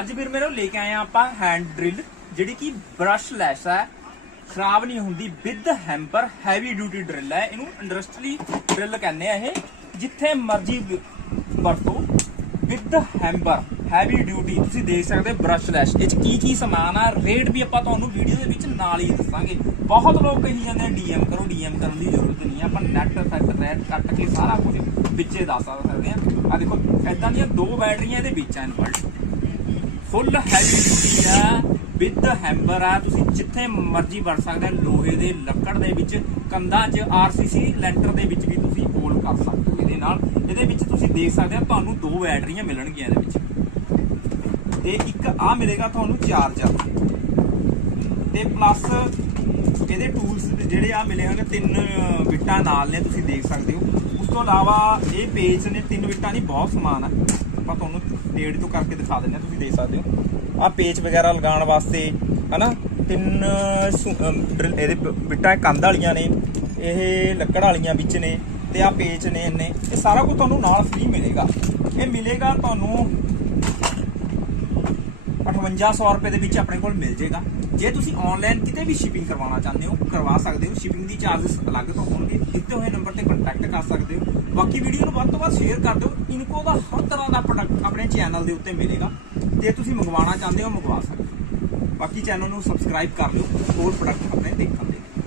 ਅੱਜ ਫਿਰ ਮੇਰੇ ਲੈ ਕੇ ਆਏ ਆ ਆਪਾਂ ਹੈਂਡ ਡਰਿਲ ਜਿਹੜੀ ਕਿ ਬ੍ਰਸ਼ ਲੈਸ ਹੈ, ਖਰਾਬ ਨਹੀਂ ਹੁੰਦੀ with hammer heavy duty drill ਹੈ। ਇਹਨੂੰ ਇੰਡਸਟਰੀ ਡਰਿਲ ਕਹਿੰਦੇ ਆ ਇਹ, ਜਿੱਥੇ ਮਰਜ਼ੀ ਵਰਤੋ ਵਿਦ ਹੈਂਪਰ ਹੈਵੀ ਡਿਊਟੀ ਤੁਸੀਂ ਦੇਖ ਸਕਦੇ ਬ੍ਰਸ਼ ਲੈਸ ਇਹ ਚ ਕੀ ਕੀ ਸਮਾਨ ਆ ਰੇਟ ਵੀ ਆਪਾਂ ਤੁਹਾਨੂੰ ਵੀਡੀਓ ਦੇ ਵਿੱਚ ਨਾਲ ਹੀ ਦੱਸਾਂਗੇ। ਬਹੁਤ ਲੋਕ ਕਹੀ ਜਾਂਦੇ ਆ ਡੀਐਮ ਕਰੋ ਡੀਐਮ ਕਰਨ ਦੀ ਜ਼ਰੂਰਤ ਨਹੀਂ ਆਪਾਂ ਨੈਟ ਸੈਟ ਰੈਟ ਕੱਟ ਕੇ ਸਾਰਾ ਕੁਝ ਵਿੱਚੇ ਦੱਸ ਸਕਦੇ ਆ। ਆ ਦੇਖੋ ਐਦਾਂ ਦੀਆਂ ਦੋ ਬੈਟਰੀਆਂ ਇਹਦੇ ਵਿੱਚ ਆ ਇਨਵਰਟ ਫੁੱਲ ਹੈਵੀ ਡਿਊਟੀ ਆ ਵਿਦ ਹੈਂਬਰ ਆ। ਤੁਸੀਂ ਜਿੱਥੇ ਮਰਜ਼ੀ ਵੜ ਸਕਦੇ ਲੋਹੇ ਦੇ ਲੱਕੜ ਦੇ ਵਿੱਚ, ਕੰਧਾਂ 'ਚ ਆਰਸੀਸੀ ਲੈਂਟਰ ਦੇ ਵਿੱਚ ਵੀ ਤੁਸੀਂ ਹੋਲ ਕਰ ਸਕਦੇ ਹੋ ਇਹਦੇ ਨਾਲ। ਇਹਦੇ ਵਿੱਚ ਤੁਸੀਂ ਦੇਖ ਸਕਦੇ ਆ ਤੁਹਾਨੂੰ ਦੋ ਬੈਟਰੀਆਂ ਮਿਲਣਗੀਆਂ ਇਹਦੇ ਵਿੱਚ। ਤੇ ਇੱਕ ਆ ਮਿਲੇਗਾ ਤੁਹਾਨੂੰ ਚਾਰਜਰ। ਤੇ ਪਲੱਸ ਇਹਦੇ ਟੂਲਸ ਜਿਹੜੇ ਆ ਮਿਲੇ ਹਨ ਤਿੰਨ ਬਿੱਟਾਂ ਨਾਲ ਨੇ, ਤੁਸੀਂ ਦੇਖ ਸਕਦੇ ਹੋ। ਉਸ ਤੋਂ ਇਲਾਵਾ ਇਹ ਪੇਜ ਨੇ ਤਿੰਨ ਬਿੱਟਾਂ ਨਹੀਂ, ਬਹੁਤ ਸਮਾਨ ਆ। ਆਪਾਂ ਤੁਹਾਨੂੰ ਨੇੜੇ ਤੋਂ ਕਰਕੇ ਦਿਖਾ ਦਿੰਦੇ ਆ ਤੁਸੀਂ ਦੇਖ ਸਕਦੇ ਹੋ। ਆ ਪੇਚ ਵਗੈਰਾ ਲਗਾਉਣ ਵਾਸਤੇ, ਹਨਾ? ਤਿੰਨ ਇਹਦੇ ਬ- ਬਿੱਟਾਂ ਕੰਧ ਵਾਲੀਆਂ ਨੇ, ਇਹ ਲੱਕੜ ਵਾਲੀਆਂ ਵਿੱਚ ਨੇ, ਤੇ ਆ ਪੇਚ ਨੇ ਇਹਨੇ ਇਹ ਸਾਰਾ ਕੁਝ ਤੁਹਾਨੂੰ ਨਾਲ ਫ੍ਰੀ ਮਿਲੇਗਾ। ਇਹ ਮਿਲੇਗਾ ਤੁਹਾਨੂੰ 5800 ਰੁਪਏ ਦੇ ਵਿੱਚ ਆਪਣੇ ਕੋਲ ਮਿਲ ਜਾਏਗਾ। ਜੇ ਤੁਸੀਂ ਆਨਲਾਈਨ ਕਿਤੇ ਵੀ ਸ਼ਿਪਿੰਗ ਕਰਵਾਉਣਾ ਚਾਹੁੰਦੇ ਹੋ, ਕਰਵਾ ਸਕਦੇ ਹੋ। ਸ਼ਿਪਿੰਗ ਦੀ ਚਾਰजेस ਅਲੱਗ ਤੋਂ ਹੋਣਗੇ, ਦਿੱਤੇ ਹੋਏ ਨੰਬਰ ਤੇ ਕੰਟੈਕਟ ਕਰ ਸਕਦੇ ਹੋ। ਬਾਕੀ ਵੀਡੀਓ ਨੂੰ ਵੱਧ ਤੋਂ ਵੱਧ ਸ਼ੇਅਰ ਕਰ ਦਿਓ। ਇਨਕੋ ਦਾ ਹਰ ਤਰ੍ਹਾਂ ਦਾ ਪ੍ਰੋਡਕਟ ਆਪਣੇ ਚੈਨਲ ਦੇ ਉੱਤੇ ਮਿਲੇਗਾ। ਜੇ ਤੁਸੀਂ ਮੰਗਵਾਉਣਾ ਚਾਹੁੰਦੇ ਹੋ, ਮੰਗਵਾ ਸਕਦੇ ਹੋ। ਬਾਕੀ ਚੈਨਲ ਨੂੰ ਸਬਸਕ੍ਰਾਈਬ ਕਰ ਲਿਓ। ਹੋਰ ਪ੍ਰੋਡਕਟ ਆਪਣੇ ਦੇਖਣ ਲਈ